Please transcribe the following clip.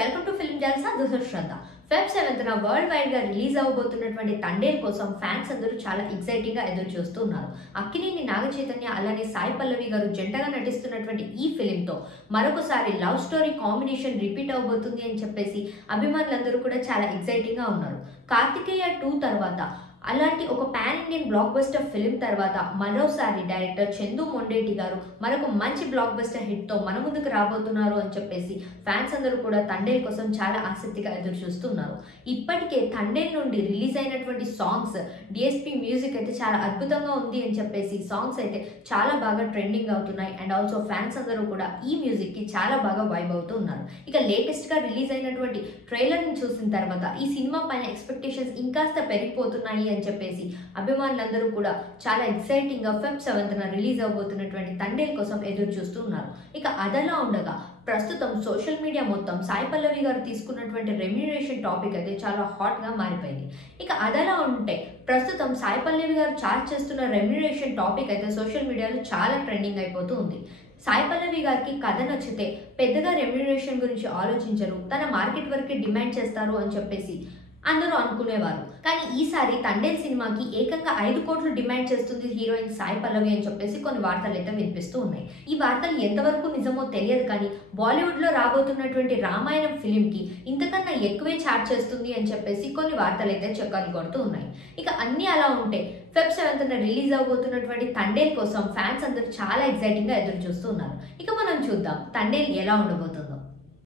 Welcome to film Jalsa. This is Shraddha. Feb 7th world wide గా release అవబోతున్నటువంటి Thandel కోసం fans అందరూ చాలా exciting గా ఎదురు చూస్తున్నారు. అక్కినేని నాగ చైతన్య అలానే సాయి పల్లవి గారు జంటగా నటిస్తున్నటువంటి ఈ ఫిలిం తో మరొకసారి లవ్ స్టోరీ కాంబినేషన్ రిపీట్ అవబోతుంది అని చెప్పేసి అభిమానులందరూ కూడా చాలా ఎక్సైటింగ్ గా ఉన్నారు. కార్తికేయ 2 తర్వాత అలాంటి ఒక pan Indian block buster film తర్వాత మరోసారి డైరెక్టర్ చందు మొండేటి గారు మరొక మంచి బ్లాక్ బస్టర్ హిట్ తో మన ముందుకు రాబోతున్నారు అని చెప్పేసి ఫ్యాన్స్ అందరూ కూడా తండేల్ కోసం చాలా ఆసక్తిగా ఎదురు చూస్తున్నారు. ఇప్పటికే తండేల్ నుండి రిలీజ్ అయినటువంటి సాంగ్స్ డిఎస్పి మ్యూజిక్ అయితే చాలా అద్భుతంగా ఉంది అని చెప్పేసి సాంగ్స్ అయితే చాలా బాగా ట్రెండింగ్ అవుతున్నాయి. అండ్ ఆల్సో ఫ్యాన్స్ అందరూ కూడా ఈ మ్యూజిక్ కి చాలా బాగా వైబ్ అవుతూ ఉన్నారు. ఇక లేటెస్ట్ గా రిలీజ్ అయినటువంటి ట్రైలర్ ని చూసిన తర్వాత ఈ సినిమా పైన ఎక్స్పెక్టేషన్స్ ఇంకాస్త పెరిగిపోతున్నాయి అని చెప్పేసి అభిమానులందరూ కూడా చాలా ఎక్సైటింగ్ గా ఫెబ్ 7th రిలీజ్ అవబోతున్నటువంటి తండేల్ కోసం ఎదురు చూస్తూ ఉన్నారు. ఇక అదలా ఉండగా ప్రస్తుతం సోషల్ మీడియా మొత్తం సాయి పల్లవి గారు తీసుకున్నటువంటి రెమ్యునరేషన్ టాపిక్ అయితే చాలా హాట్ గా మారిపోయింది. ఇక అదలా ఉంటే ప్రస్తుతం సాయి పల్లవి గారు చార్జ్ చేస్తున్న రెమ్యునరేషన్ టాపిక్ అయితే సోషల్ మీడియాలో చాలా ట్రెండింగ్ అయిపోతూ ఉంది. సాయి పల్లవి గారికి కథ నచ్చితే పెద్దగా రెమ్యునరేషన్ గురించి ఆలోచించరు, తన మార్కెట్ వరకే డిమాండ్ చేస్తారు అని చెప్పేసి అందరూ అనుకునేవారు. కానీ ఈసారి తండేల్ సినిమాకి ఏకంగా 5 కోట్లు డిమాండ్ చేస్తుంది హీరోయిన్ సాయి పల్లవి అని చెప్పేసి కొన్ని వార్తలు అయితే వినిపిస్తూ ఉన్నాయి. ఈ వార్తలు ఎంతవరకు నిజమో తెలియదు, కానీ బాలీవుడ్ లో రాబోతున్నటువంటి రామాయణం ఫిలిం కి ఇంతకన్నా ఎక్కువే చార్జ్ చేస్తుంది అని చెప్పేసి కొన్ని వార్తలు అయితే చక్కర్లు కొడుతూ ఉన్నాయి. ఇక అన్ని అలా ఉంటే ఫెబ్ 7th రిలీజ్ అవబోతున్నటువంటి తండేల్ కోసం ఫ్యాన్స్ అందరూ చాలా ఎక్సైటింగ్ గా ఎదురు చూస్తున్నారు. ఇక మనం చూద్దాం తండేల్ ఎలా ఉండబోతుంది.